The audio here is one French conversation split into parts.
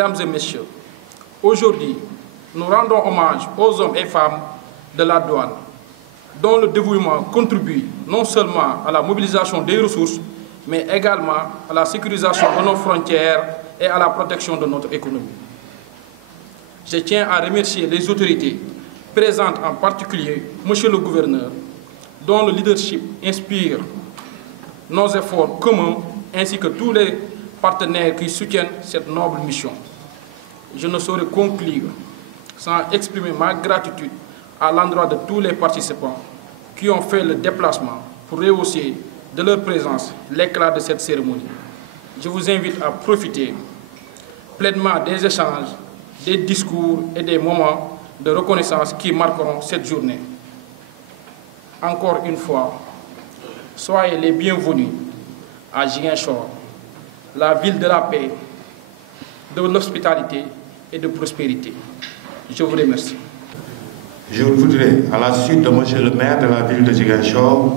Mesdames et messieurs, aujourd'hui, nous rendons hommage aux hommes et femmes de la douane, dont le dévouement contribue non seulement à la mobilisation des ressources, mais également à la sécurisation de nos frontières et à la protection de notre économie. Je tiens à remercier les autorités présentes, en particulier Monsieur le Gouverneur, dont le leadership inspire nos efforts communs, ainsi que tous les partenaires qui soutiennent cette noble mission. Je ne saurais conclure sans exprimer ma gratitude à l'endroit de tous les participants qui ont fait le déplacement pour rehausser de leur présence l'éclat de cette cérémonie. Je vous invite à profiter pleinement des échanges, des discours et des moments de reconnaissance qui marqueront cette journée. Encore une fois, soyez les bienvenus à Ziguinchor, la ville de la paix, de l'hospitalité et de prospérité. Je vous remercie. Je voudrais, à la suite de monsieur le maire de la ville de Ziguinchor,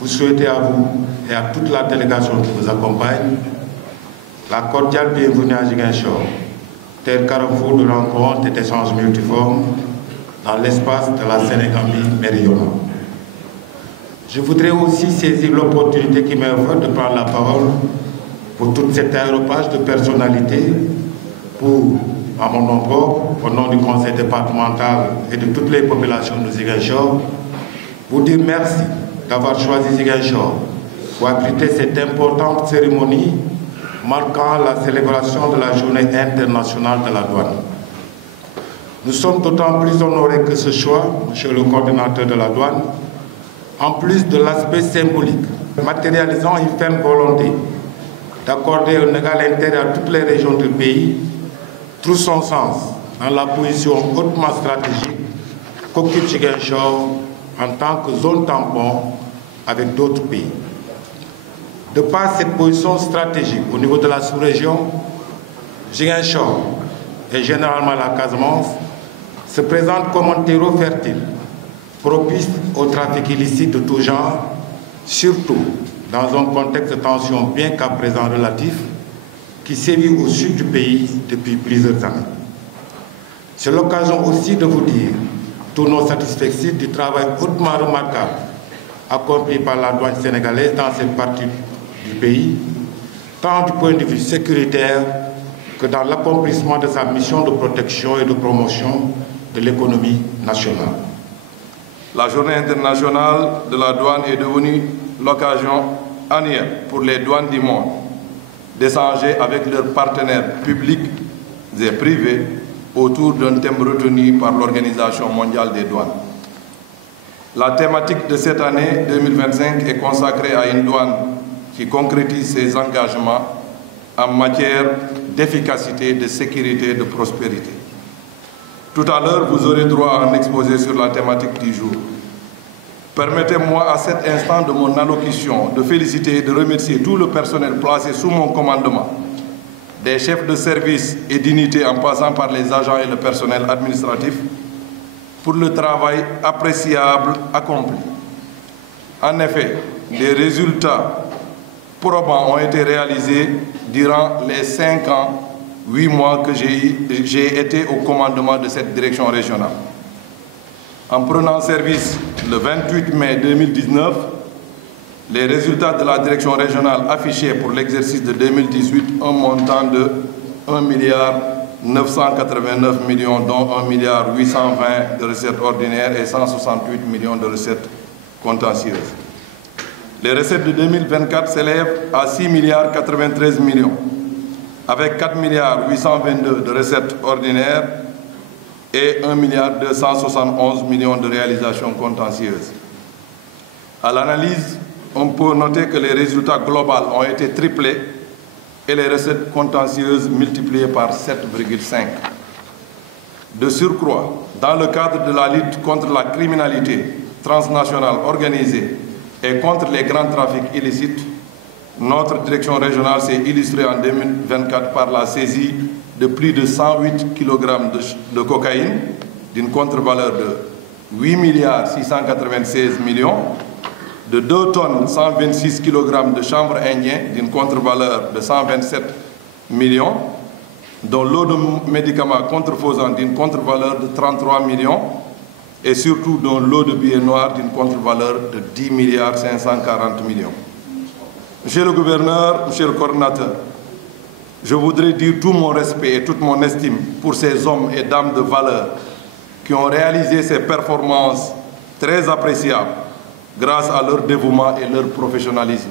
vous souhaiter à vous et à toute la délégation qui vous accompagne la cordiale bienvenue à Ziguinchor, tel carrefour de rencontres et d'échanges multiformes dans l'espace de la Sénégambie méridionale. Je voudrais aussi saisir l'opportunité qui m'offre de prendre la parole pour toute cette aéropage de personnalités, pour, à mon nom propre, au nom du conseil départemental et de toutes les populations de Ziguinchor, vous dire merci d'avoir choisi Ziguinchor pour abriter cette importante cérémonie marquant la célébration de la Journée internationale de la douane. Nous sommes d'autant plus honorés que ce choix, monsieur le coordinateur de la douane, en plus de l'aspect symbolique, matérialisant une ferme volonté d'accorder un égal intérêt à toutes les régions du pays, trouve son sens dans la position hautement stratégique qu'occupe Ziguinchor en tant que zone tampon avec d'autres pays. De par cette position stratégique au niveau de la sous-région, Ziguinchor et généralement la Casamance se présente comme un terreau fertile, propice au trafic illicite de tout genre, surtout dans un contexte de tension bien qu'à présent relatif, qui sévit au sud du pays depuis plusieurs années. C'est l'occasion aussi de vous dire tous nos satisfecits du travail hautement remarquable accompli par la douane sénégalaise dans cette partie du pays, tant du point de vue sécuritaire que dans l'accomplissement de sa mission de protection et de promotion de l'économie nationale. La Journée internationale de la douane est devenue l'occasion annuelle pour les douanes du monde d'échanger avec leurs partenaires publics et privés autour d'un thème retenu par l'Organisation mondiale des douanes. La thématique de cette année 2025 est consacrée à une douane qui concrétise ses engagements en matière d'efficacité, de sécurité et de prospérité. Tout à l'heure, vous aurez droit à un exposé sur la thématique du jour. Permettez-moi à cet instant de mon allocution de féliciter et de remercier tout le personnel placé sous mon commandement, des chefs de service et d'unité en passant par les agents et le personnel administratif, pour le travail appréciable accompli. En effet, les résultats probants ont été réalisés durant les 5 ans, 8 mois que j'ai été au commandement de cette direction régionale. En prenant service le 28 mai 2019, les résultats de la direction régionale affichaient pour l'exercice de 2018 un montant de 1,989 milliard, dont 1,820 milliard de recettes ordinaires et 168 millions de recettes contentieuses. Les recettes de 2024 s'élèvent à 6,93 milliards, avec 4,822 milliards de recettes ordinaires et 1,271 milliard de réalisations contentieuses. À l'analyse, on peut noter que les résultats globaux ont été triplés et les recettes contentieuses multipliées par 7,5. De surcroît, dans le cadre de la lutte contre la criminalité transnationale organisée et contre les grands trafics illicites, notre direction régionale s'est illustrée en 2024 par la saisie de plus de 108 kg de cocaïne d'une contre-valeur de 8,696 millions, de 2 tonnes 126 kg de chanvre indien d'une contre-valeur de 127 millions dont lot de médicaments contrefaisants d'une contre-valeur de 33 millions et surtout d'un lot de billets noirs d'une contre-valeur de 10 milliards 540 millions. Monsieur le gouverneur, monsieur le coordinateur, je voudrais dire tout mon respect et toute mon estime pour ces hommes et dames de valeur qui ont réalisé ces performances très appréciables grâce à leur dévouement et leur professionnalisme.